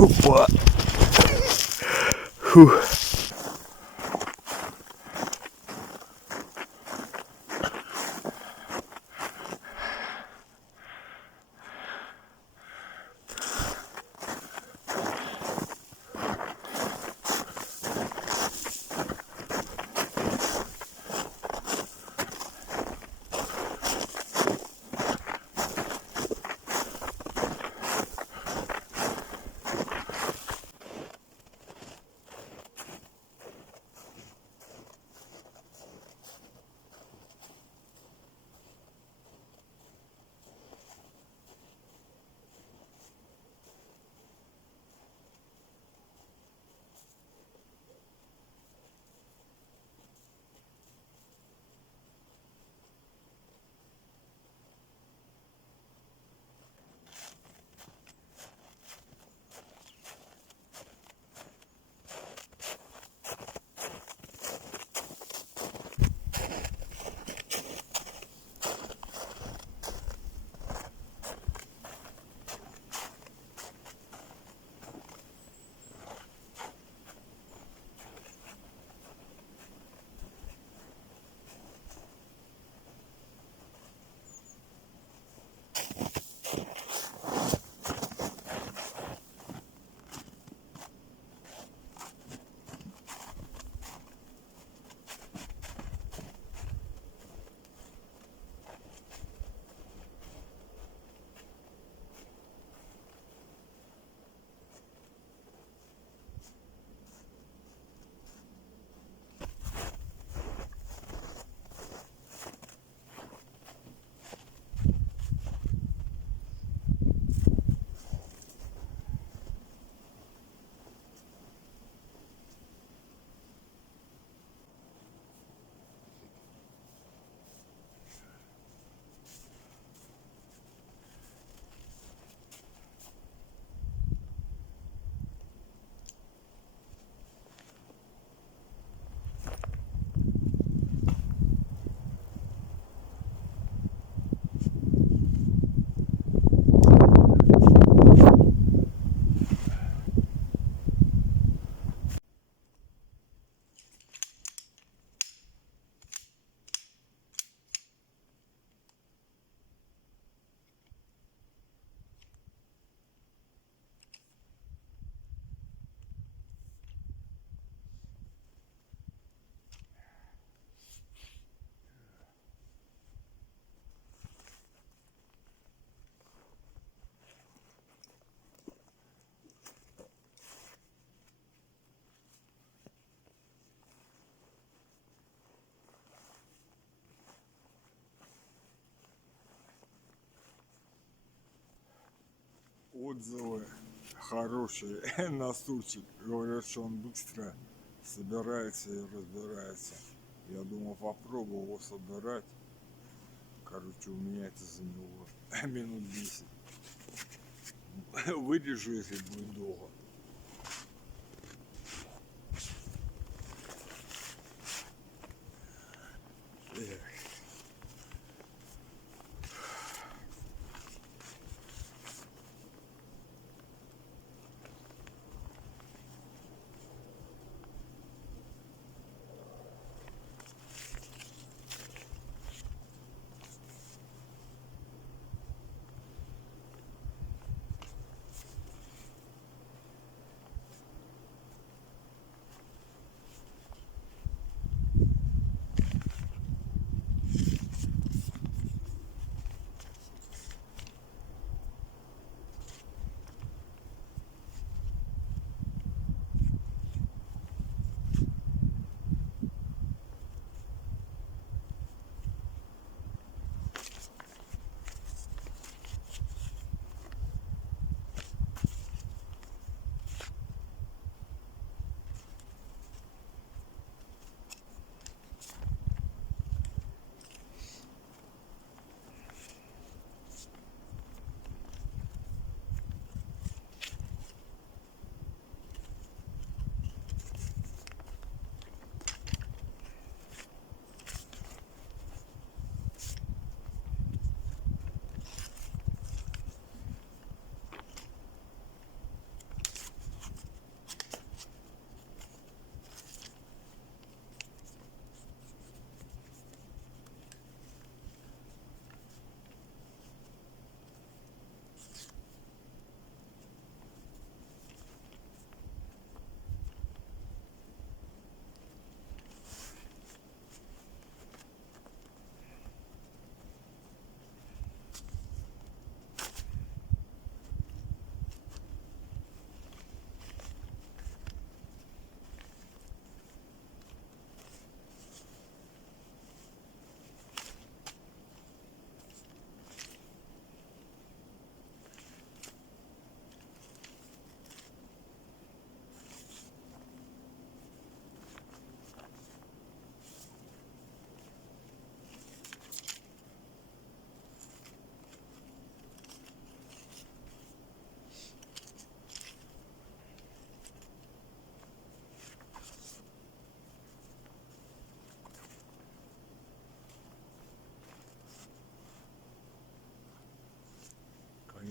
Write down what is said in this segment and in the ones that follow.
Опа. Фух. Отзывы хорошие на сучек. Говорят, что он быстро собирается и разбирается. Я думал, попробую его собирать. Короче, у меня это заняло минут 10. Вырежу, если будет долго. Эх.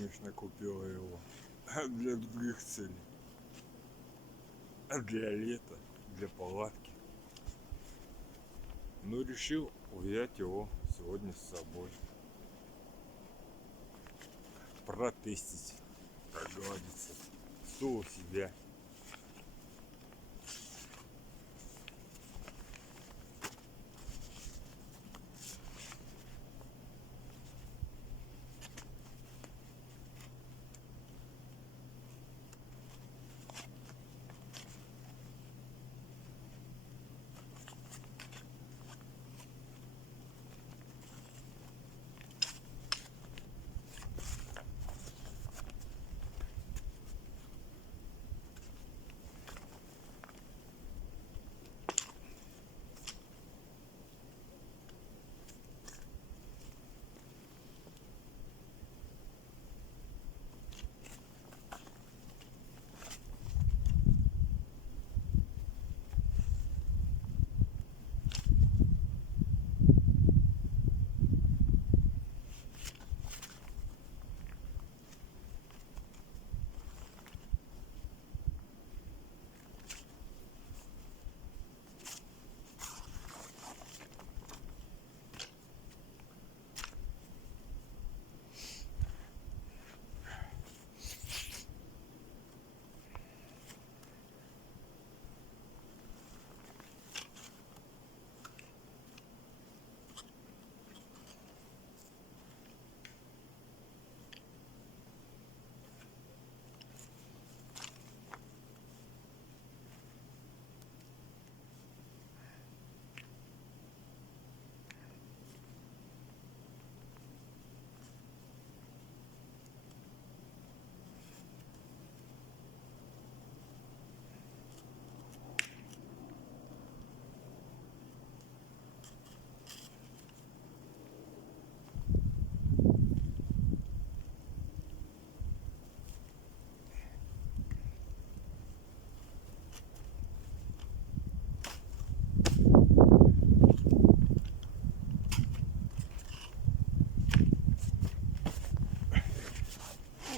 конечно, купила его для других целей. Для лета, для палатки. Но решил взять его сегодня с собой. Протестить, как говорится, что у себя.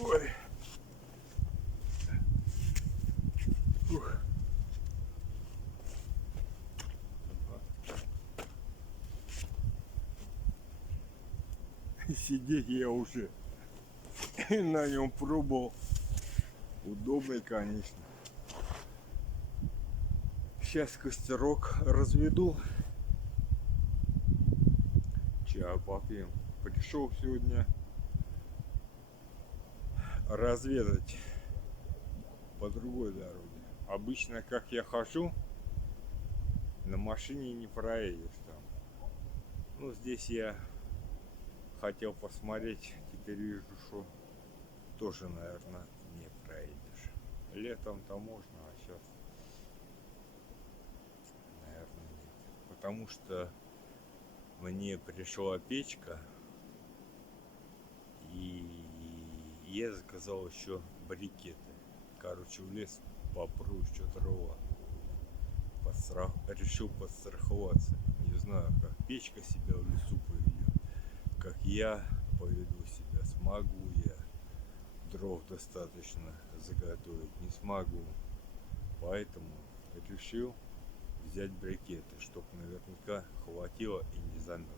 Ой. Ух. Сидеть я уже на нем пробовал. Удобный, конечно. Сейчас костерок разведу. Чай попьем. Пришел сегодня разведать по другой дороге. Обычно, как я хожу, на машине не проедешь там. Ну, здесь я хотел посмотреть, теперь вижу, что тоже, наверное, не проедешь. Летом-то можно, а сейчас, наверное, нет. Потому что мне пришла печка, и я заказал еще брикеты. Короче, в лес попру еще дрова. Решил подстраховаться. Не знаю, как печка себя в лесу поведет, как я поведу себя. Смогу я дров достаточно заготовить, не смогу. Поэтому решил взять брикеты, чтобы наверняка хватило и не замерзнуть.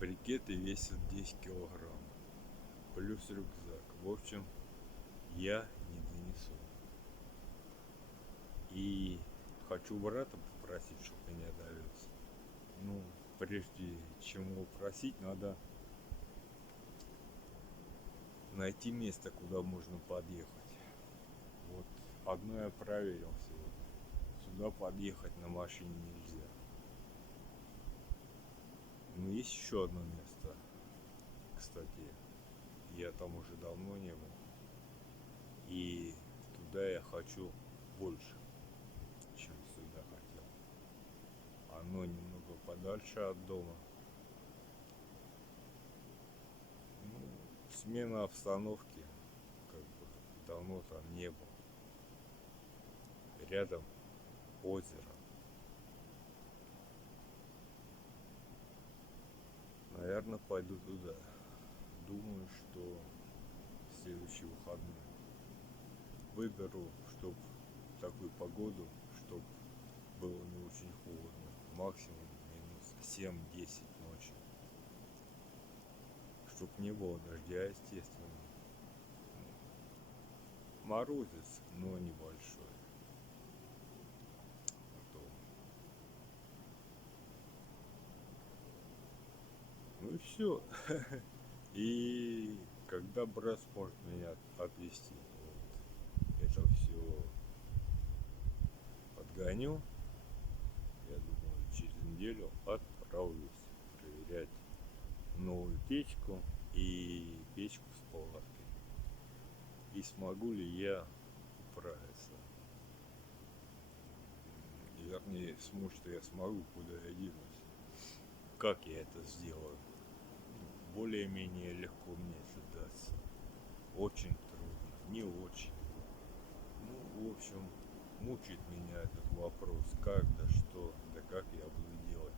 Брикеты весят 10 килограмм. Плюс рюкзак. В общем, я не донесу. И хочу брата попросить, чтобы меня довез. Ну, прежде чем его просить, надо найти место, куда можно подъехать. Вот одно я проверил сегодня. Сюда подъехать на машине нельзя. Но есть еще одно место. Кстати, я там уже давно не был. И туда я хочу больше, чем сюда хотел. Оно немного подальше от дома. Ну, смена обстановки, как бы давно там не был. Рядом озеро. Наверное, пойду туда. думаю, что в следующий выходной выберу, чтоб такую погоду, чтоб было не очень холодно, максимум минус 7-10 ночи, чтоб не было дождя, естественно. Морозец, но небольшой. А то. Ну и все. И когда брат сможет меня отвезти, вот, это все подгоню. Я думаю, через неделю отправлюсь проверять новую печку и печку с палаткой. И смогу ли я управиться. Вернее, смочь-то я смогу, куда я денусь. Как я это сделаю? Более-менее легко мне это дастся. Очень трудно, не очень. Ну, в общем, мучает меня этот вопрос, как да что, да как я буду делать.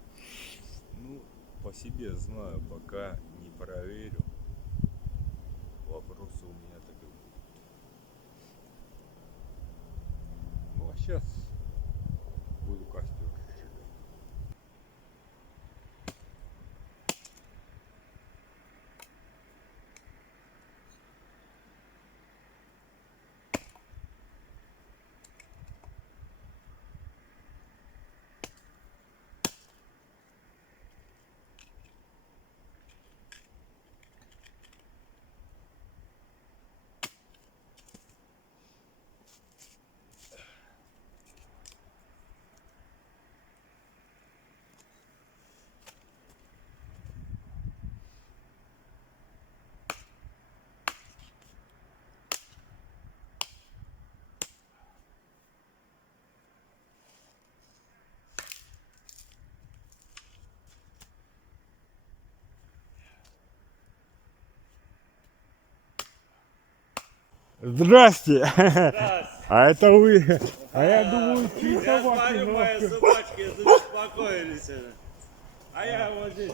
Ну, по себе знаю, пока не проверю, вопросы у меня так и будут. Ну, а сейчас буду костер разжигать. Здрасте! Здравствуйте. А это вы? А я думаю, чьи Я собаки смотрю, мои ножки. собачки забеспокоились. А я вот здесь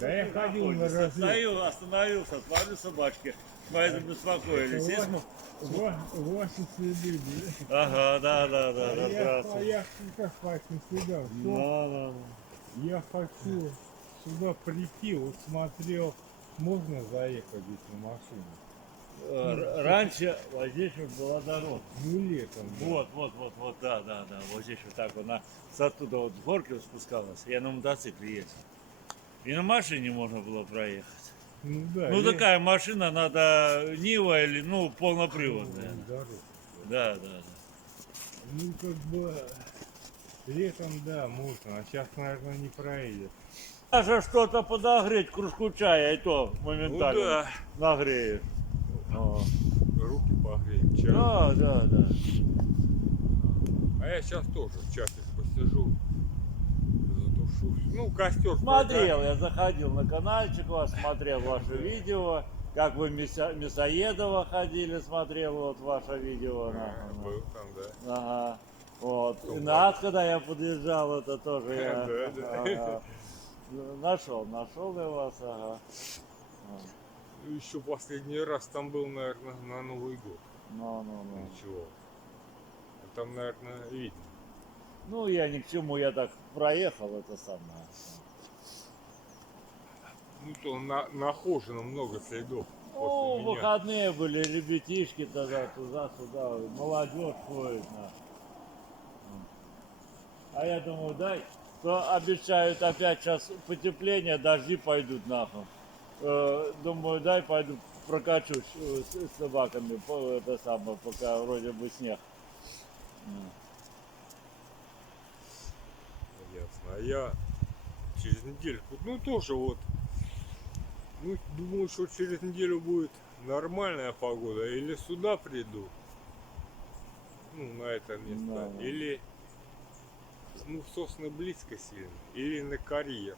Да я ходил на находится. разведку. Стою, остановился, смотрю, собачки мои забеспокоились. И Ваши следы, Ага, да, А здравствуйте. я как по этим следам. Да. Я хочу сюда прийти, вот смотрел, можно заехать здесь на машине? Раньше вот здесь вот была дорога. Ну летом. Да. Вот, да. Вот здесь вот так она с оттуда вот с горки спускалась. Я на мотоцикле ездил. И на машине можно было проехать. Ну да. Ну такая машина, надо Нива или, ну, полноприводная. Дорога. Да. Ну как бы летом да, можно, а сейчас, наверное, не проедет. Даже что-то подогреть, кружку чая, и то моментально Ну да. нагреешь. Руки погреем, чай. Да. А я сейчас тоже часик посижу, затушусь. Ну, костер. Смотрел, я заходил на каналчик вас, смотрел ваше видео, как вы Мясоедова ходили, смотрел вот ваше видео. Был там, да. Ага. Вот. И нас, когда я подъезжал, это тоже я Да. нашел я вас, ага. Еще последний раз там был, наверное, на Новый год. Ну. Ничего. Там, наверное, видно. Ну, я ни к чему, я так проехал, это самое. Ну, то нахожено много следов Ну, после меня. выходные были, ребятишки тогда туда-сюда, молодежь ходит. А я думаю, то обещают опять сейчас потепление, дожди пойдут нахуй. Думаю, пойду прокачусь с собаками, это самое, пока вроде бы снег. Ясно. А я через недельку, ну, тоже вот, ну, думаю, что через неделю будет нормальная погода. Или сюда приду, ну, на это место, Да. или, ну, в Сосны близко сильно, или на карьер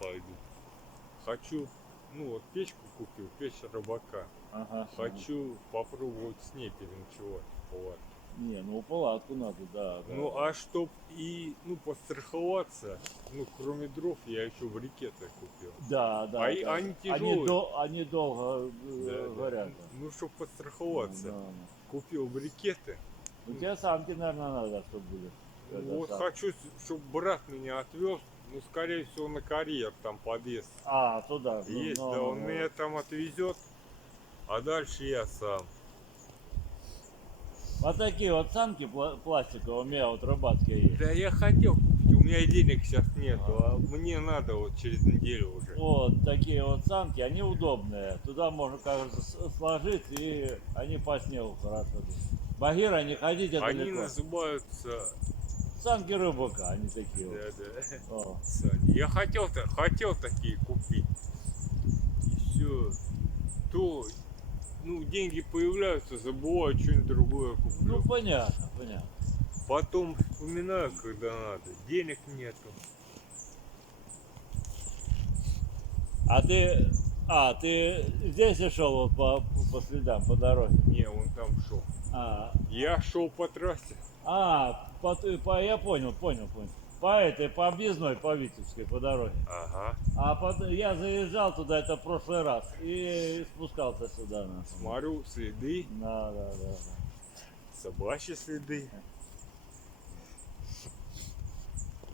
пойду. Хочу, ну, вот печку купил, печь рыбака. Ага. Хочу попробовать с ней переночевать в палатке. Не, ну палатку надо, да. Да. Ну а чтоб и, ну, подстраховаться, ну, кроме дров, я еще брикеты купил. Да, да, А и- да. они тяжелые. Они долго Да, да. горят. Ну, чтоб Ну, подстраховаться, да. купил брикеты. У тебя самки, наверное, надо, чтобы были. Это Вот сам. хочу, чтобы брат меня отвез, ну, скорее всего, на карьер, там подъезд А, туда. есть, да, он меня там отвезет, а дальше я сам. Вот такие вот санки пластиковые у меня вот рыбацкие есть. Да я хотел купить, у меня денег сейчас нету, а мне надо вот через неделю уже. Вот такие вот санки, они удобные. Туда можно, кажется, сложить, и они по снегу хорошо. Багира не ходите Они далеко. называются, Санки рыбака, они такие вот. да, да. О. Сань, я хотел такие купить. И все. То, ну, деньги появляются, забываю, что-нибудь другое куплю. Ну понятно, понятно. Потом вспоминаю, когда надо. Денег нету. Ты здесь и шел вот по следам, по дороге. Не, он там шел. А, Я шел по трассе. я понял. По объездной, по Витебской, по дороге. Ага. Я заезжал туда, это в прошлый раз, и спускался сюда. Смотрю, следы, Да. собачьи следы.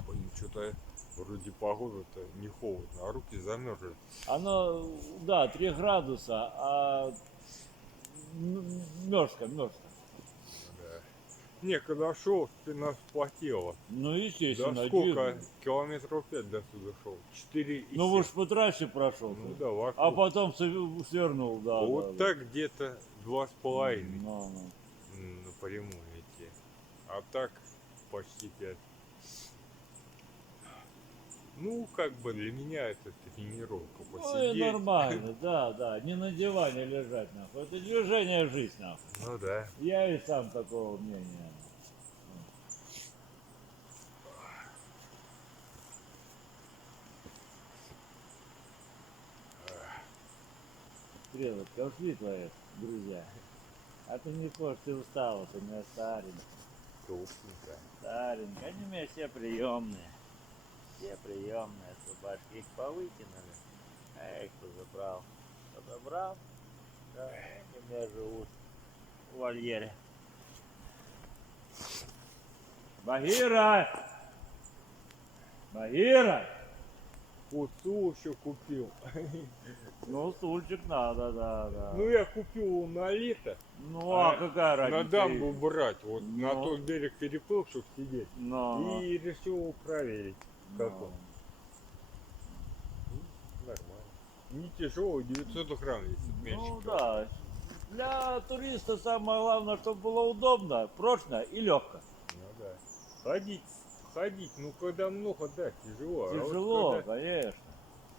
Блин, что-то вроде погода-то не холодно, а руки замерзли. Оно, да, 3 градуса, а мерзко. Да. Не, когда шел, спина вспотела. Ну, Да естественно. сколько? Километров 5 до сюда шел. 4 и Ну, вы 7. ж по трассе прошел. Ну да, вокруг. А потом свернул, да. Вот да. так где-то 2,5 Ну. напрямую идти. А так почти 5. Ну, как бы для меня это тренировка. Ну и Посидеть. нормально, да. Не на диване лежать, нахуй. Это движение жизнь, нахуй. Ну да. Я и сам такого мнения. Стрелочка, ушли твои друзья. А ты не хочешь, ты устал, ты у меня старенький. Толстенько. Старенький. Они у меня все приемные. Все приемные собачки. Их повыкинули. А я их позабрал. Подобрал. Да, они у меня живут в вольере. Багира! Багира! Куцу еще купил. Ну, стульчик надо, да. Ну, я купил его на лето. Ну, а какая разница? На дамбу брать. Вот Ну. на тот берег переплыл, чтобы сидеть. Но. И решил его проверить. Как Ну. он. Нормально. Не тяжелый, 900 грамм весит, меньше. Ну да. Для туриста самое главное, чтобы было удобно, прочно и легко. Ну да. Ходить, ну когда много, да, тяжело. Тяжело, А вот конечно.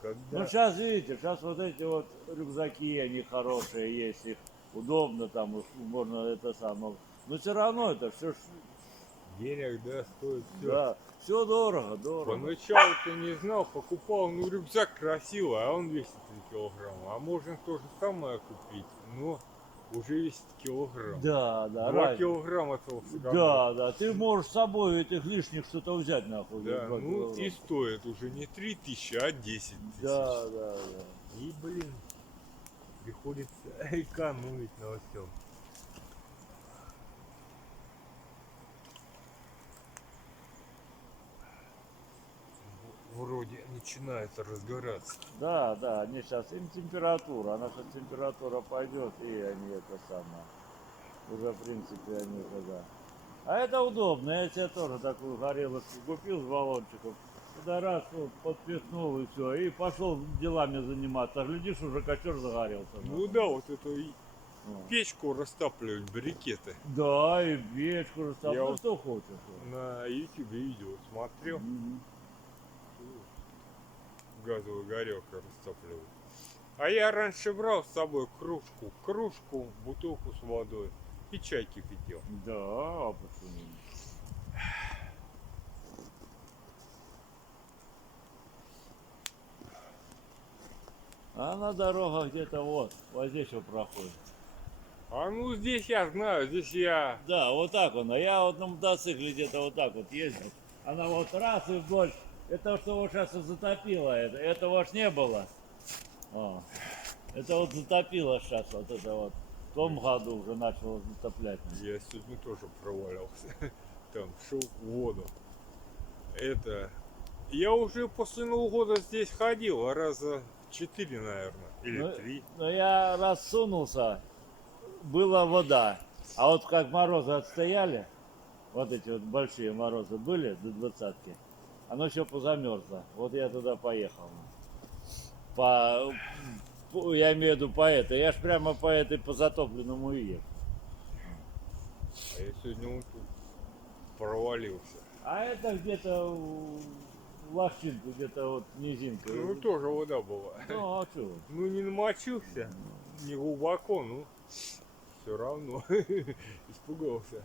когда... Ну сейчас видите, сейчас вот эти вот рюкзаки, они хорошие есть, их удобно там, уж можно это самое. Но все равно это все, Денег, да, стоит все. да, все дорого. Поначалу ты не знал, покупал, ну рюкзак красивый, а он весит 3 килограмма. А можно то же самое купить, но уже весит килограмм. Да, 2 разница. килограмма толстого. Да, ты можешь с собой этих лишних что-то взять нахуй. Да, 2 ну килограмма. и стоит уже не 3000, а 10 тысяч. Да. И, блин, приходится экономить на всем. Вроде начинает разгораться. Да, они сейчас, им температура, она сейчас температура пойдет, и они это самое, уже в принципе они уже, да. А это удобно, я себе тоже такую горелочку купил с баллончиком, туда раз вот, подпихнул и все, и пошел делами заниматься, глядишь, уже костер загорелся. Ну да, вот эту Вот. печку растапливать, брикеты. Да, и печку расставил, Я ну вот- что хочешь. На YouTube видео смотрел, Мгм. газовый горелка растапливать. А я раньше брал с собой кружку, бутылку с водой и чай кипятил. Да, почему? А на дорогах где-то вот здесь вот проходит. А ну здесь я знаю, здесь я... Да, вот так он. А я вот на мотоцикле где-то вот так вот ездил. Она вот раз и вдоль. Это что вот сейчас и затопило. Этого ж не было. О. Это вот затопило сейчас вот это вот. В том году уже начало затоплять. Я сегодня тоже провалился. Там шел в воду. Это... Я уже после Нового года здесь ходил, раза 4, наверное, или Ну, 3. но я раз сунулся, была вода. А вот как морозы отстояли, вот эти вот большие морозы были до двадцатки, оно все позамерзло. Вот я туда поехал. Я имею в виду по этой. Я ж прямо по этой по затопленному и ехал. А я сегодня вот тут провалился. А это где-то в лощинку, где-то вот низинка. Ну тоже вода была. Ну, а что? Ну не намочился, не глубоко, ну все равно испугался.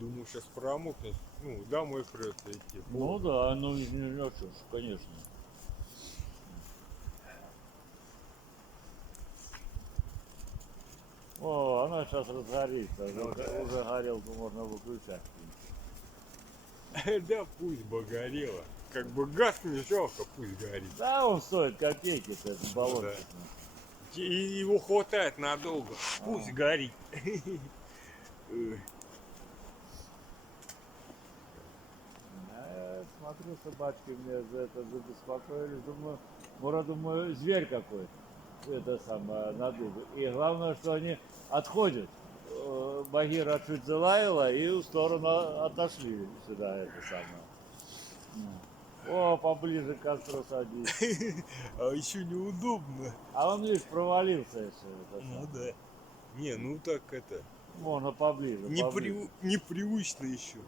Думаю, сейчас промокнет. Ну, домой придется идти. Ну да, ну не что ж, конечно. О, она сейчас разгорится. Уже горелку можно выключать. Да пусть бы горело. Как бы газ не жалко, пусть горит. Да, он стоит копейки-то, этот баллончик. И его хватает надолго. Пусть горит. Я смотрю, собачки мне за это забеспокоились. Думаю, зверь какой. Это самое, надули. И главное, что они отходят. Багира чуть залаяла и в сторону отошли сюда, это самое. О, поближе к костру садись. А еще неудобно. А он, видишь, провалился еще. Это Ну самое. да. Не, ну так это. Можно поближе. поближе. Непривычно еще.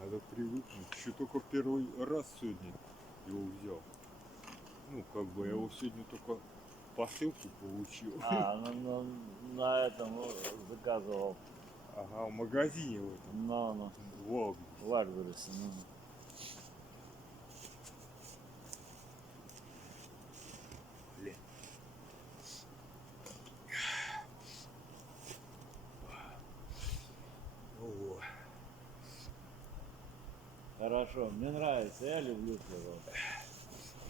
Надо привыкнуть. Еще только первый раз сегодня его взял. Ну, как бы я его сегодня только посылку получил. А, на этом заказывал. Ага, в магазине в этом. Ну, Вау. в Альбересе. Ну. Блин. О, Хорошо, мне нравится, я люблю природу.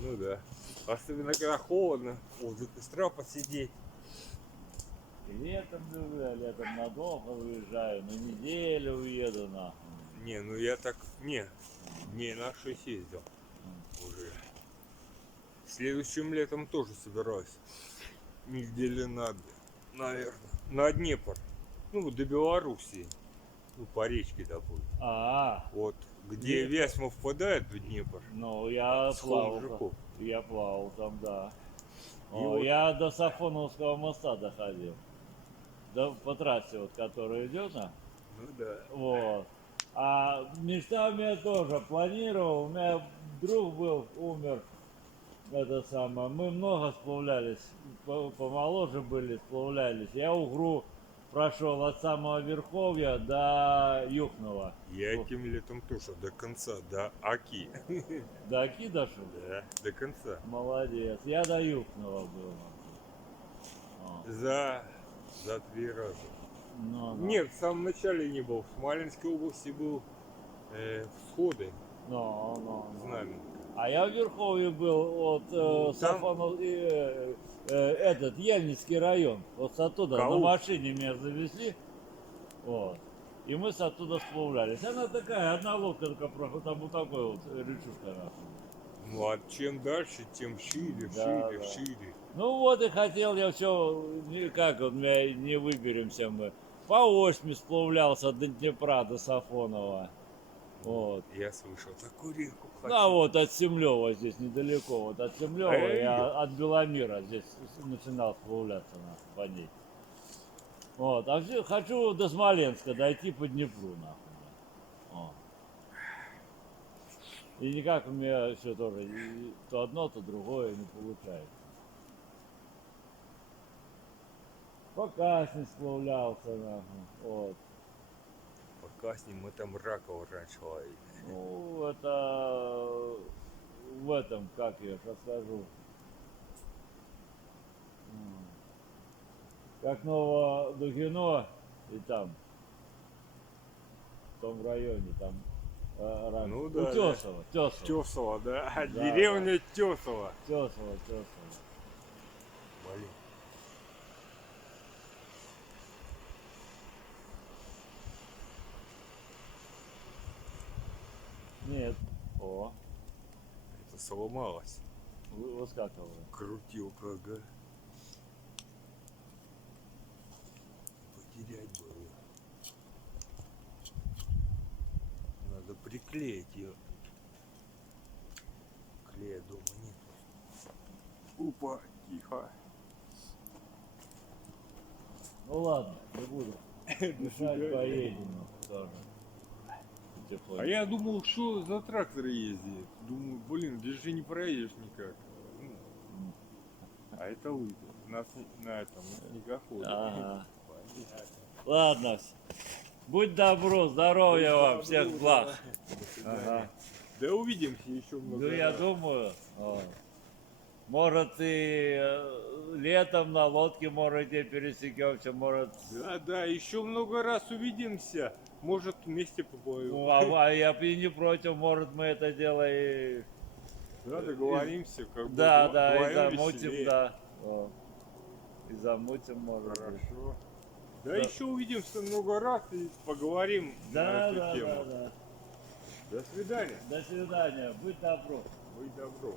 ну да. Особенно когда холодно, возле костра посидеть. И летом люблю, я летом надолго выезжаю, на неделю уеду нахуй. Не, ну я так, не на 6 ездил уже. Следующим летом тоже собираюсь. Недели на 2, наверное. На Днепр. Ну, до Белоруссии. Ну, по речке, допустим. Вот, где Днепр. Вязьма впадает в Днепр. Ну, я С плавал. Холмжаков. Я плавал там, да. И О, вот- я до Сафоновского моста доходил. По трассе, вот, которая идет, Ну да. вот. А мечта у меня тоже планировал. У меня друг был, умер. Это самое. Мы много сплавлялись. Помоложе были, сплавлялись. Я Угру прошел от самого Верховья до Юхнова. Я этим летом тоже до конца, до Аки. До Оки дошел? Да, до конца. Молодец. Я до Юхнова был. О, За 3 раза. ну. Нет, в самом начале не был. В Смоленской области был всходы, Ну. Знаменка. А я в Верховье был от там- Сафонов, этот Ельницкий район. Вот оттуда на Кауф. машине меня завезли. Вот. И мы с оттуда сплавлялись. Она такая, одна лодка только проходит, там вот такой вот речушка. Нахуй. Ну а чем дальше, тем шире, Да, шире, да. шире. Ну вот и хотел я все, никак вот мы не выберемся мы. По осьми сплавлялся до Днепра, до Сафонова. Вот. Я слышал такую реку. Ну, а вот от Семлева здесь недалеко, вот от Семлева Эй! я от Беломира здесь начинал сплавляться по ней. Вот, а хочу до Смоленска дойти по Днепру, нахуй. О. И никак у меня все тоже, то одно, то другое не получается. Пока с ним сплавлялся, нахуй, вот. Пока с ним мы там раков раньше ловили. Ну, это в этом, как я сейчас скажу. как Новодухино и там, в том районе, там раньше. Ну У да, да. Тесово, Тесово, Тесово, да? Да, Деревня Тесово. Тесово. Блин. Нет, о, Это сломалось. выскакивало. Крутилка, ага. Потерять было. Надо приклеить ее. Клея дома нет. Опа, тихо. Ну ладно, не буду. Мешать поедем тоже. Потихоньку. А я думал, что за трактор ездит. Думаю, блин, здесь же не проедешь никак. Ну, а это вы на этом, на снегоходе. Ага. Понятно. Ладно, будь добру, здоровья Будь вам, добру, всех да. благ. До свидания. Ага. Да увидимся еще много Ну, я раз. думаю, может и летом на лодке можете пересекемся, может. Да, еще много раз увидимся. Может, вместе поплывем. Ну, а я бы и не против, может мы это дело и... Да, договоримся, как бы Да, и вдвоем замутим, веселее. да. О, и замутим, может быть. Хорошо. Да, Да. еще увидимся много раз и поговорим на эту тему. Да. До свидания. До свидания, будь добру. Будь добро.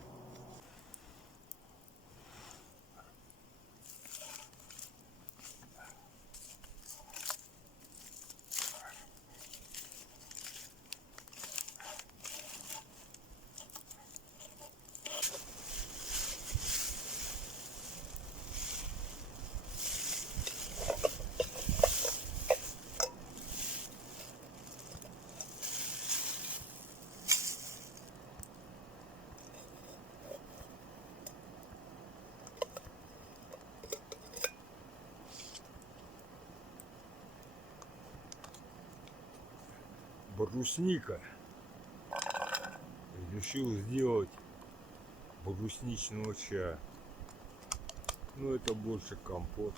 Брусника. Решил сделать брусничного чая. Ну, это больше компот,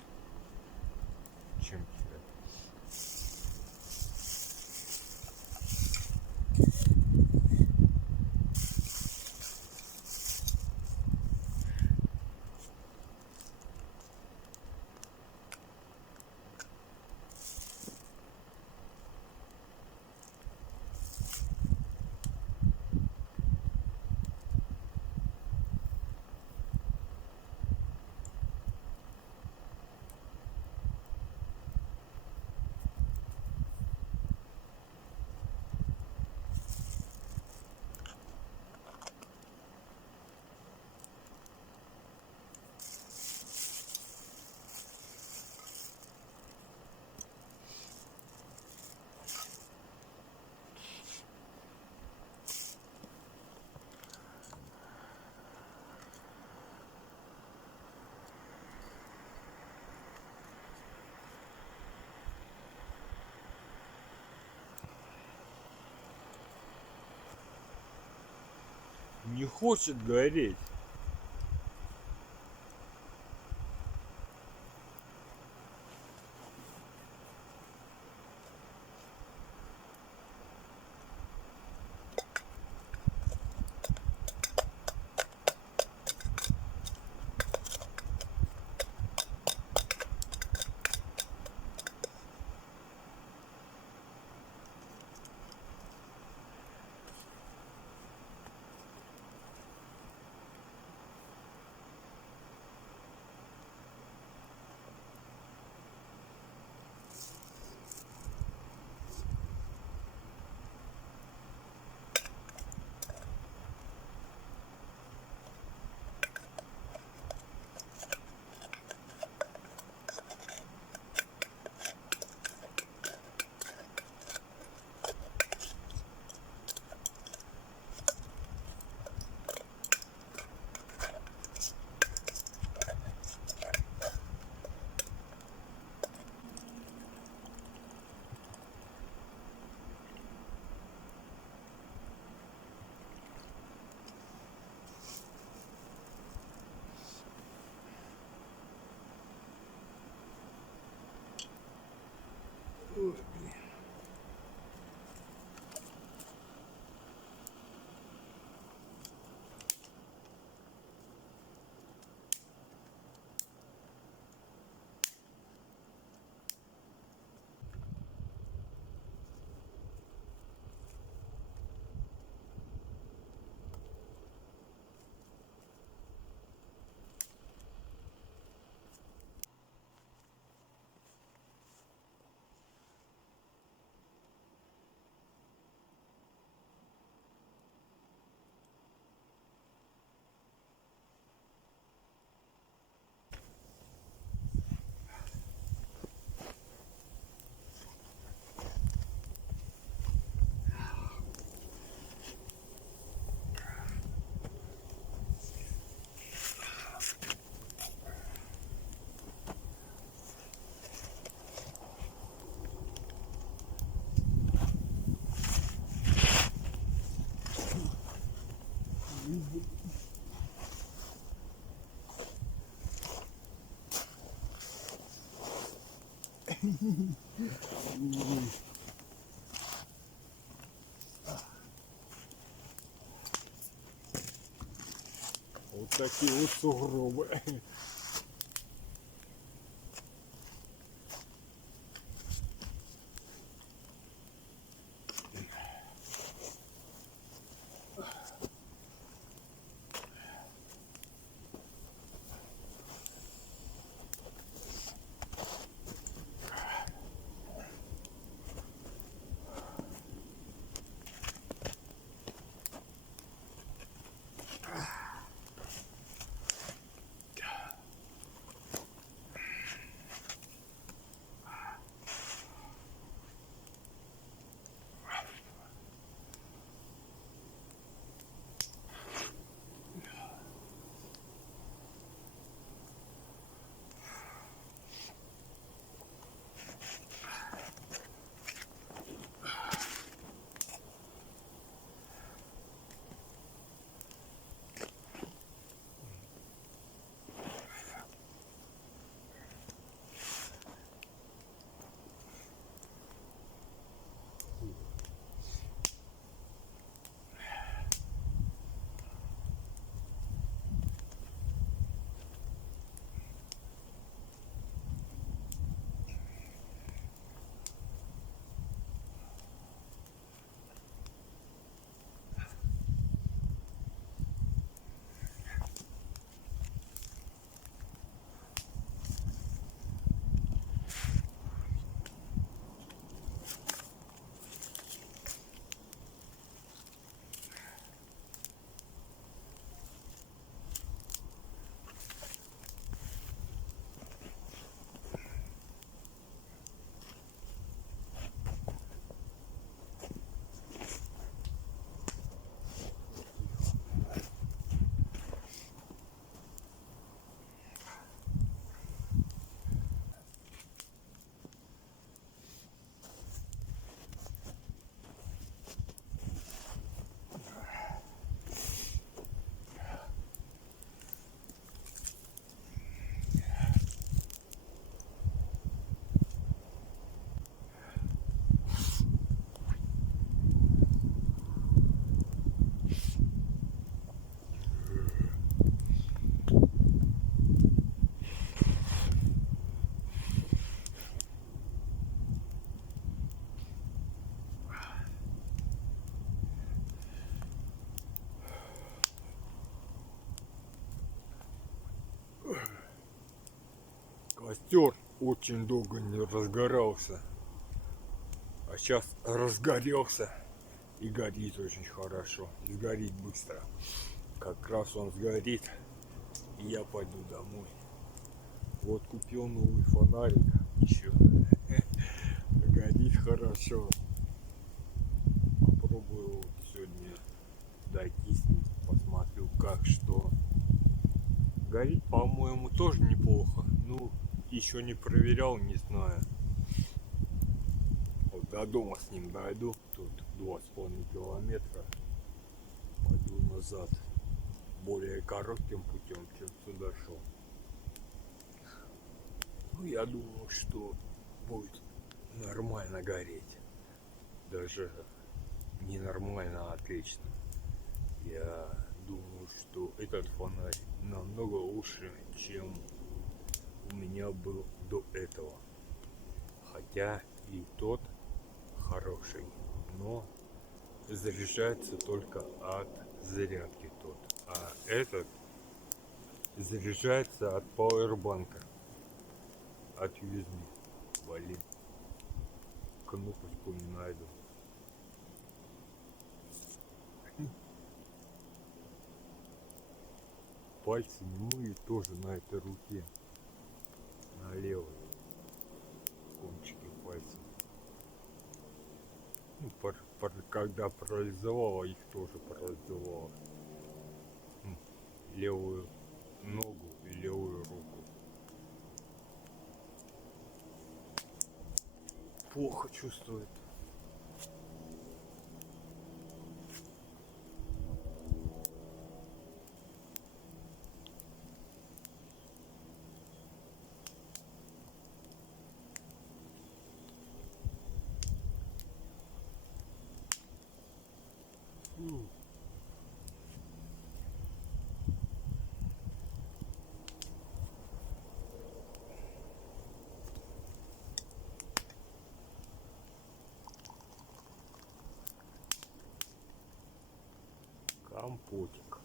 чем чай. Не хочет гореть. Вот такие вот сугробы. Костер очень долго не разгорался, а сейчас разгорелся и горит очень хорошо, и сгорит быстро. Как раз он сгорит, и я пойду домой. Вот купил новый фонарик еще, горит хорошо. Попробую вот сегодня дойти с ним, посмотрю как что. Горит, по-моему, тоже неплохо. Ну, еще не проверял, не знаю. Вот до дома с ним дойду. Тут 2,5 километра. Пойду назад. Более коротким путем, чем сюда шел. Ну, я думаю, что будет нормально гореть. Даже ненормально, а отлично. Я думаю, что этот фонарь намного лучше, чем у меня был до этого. Хотя и тот хороший, но заряжается только от зарядки тот. А этот заряжается от пауэрбанка, от USB. Блин, кнопочку не найду. Пальцы немые тоже на этой руке, на левой, кончики пальцев. Ну, когда парализовала, их тоже парализовала. Левую ногу и левую руку. Плохо чувствует. Компотик.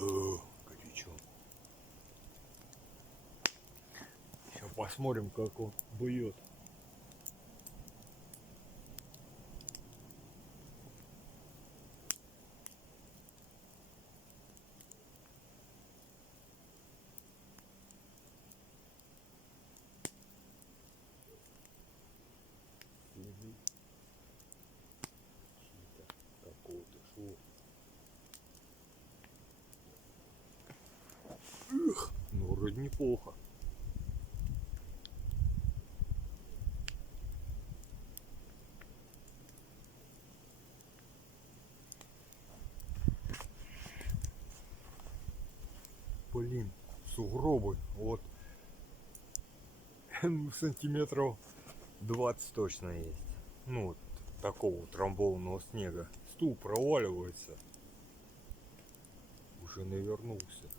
Горячо. Сейчас посмотрим, как он бьет. Чьи-то какого-то шоу. Ну, вроде неплохо. Блин, сугробы. Вот сантиметров 20 точно есть. Ну, вот такого трамбованного снега. Стул проваливается. Уже навернулся.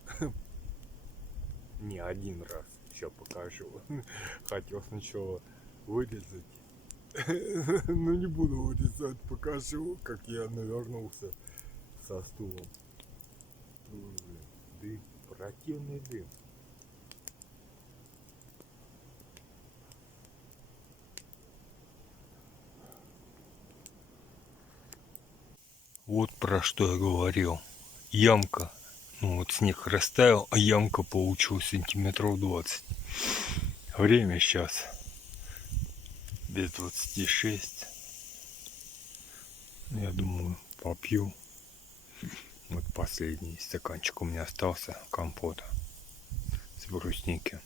Не один раз. Сейчас покажу. Хотел сначала вырезать. Но не буду вырезать. Покажу, как я навернулся со стулом. Ой, блин, дым. Противный дым. Вот про что я говорил. Ямка. Ну вот снег растаял, а ямка получилась сантиметров 20. Время сейчас без 26. Я думаю, попью. Вот последний стаканчик у меня остался компота с брусники.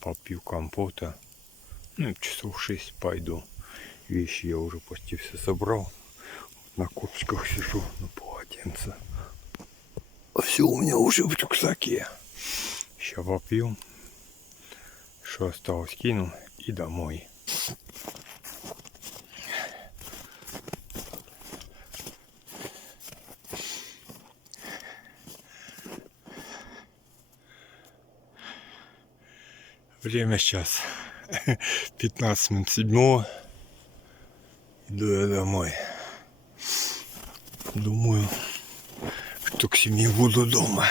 Попью компота. Ну, часов 6 пойду. Вещи я уже почти все собрал. На курточках сижу, на полотенце. А все у меня уже в рюкзаке. Сейчас попью. Что осталось, кину и домой. Время сейчас 15 минут 7. Иду я домой. Думаю, что к 7 буду дома.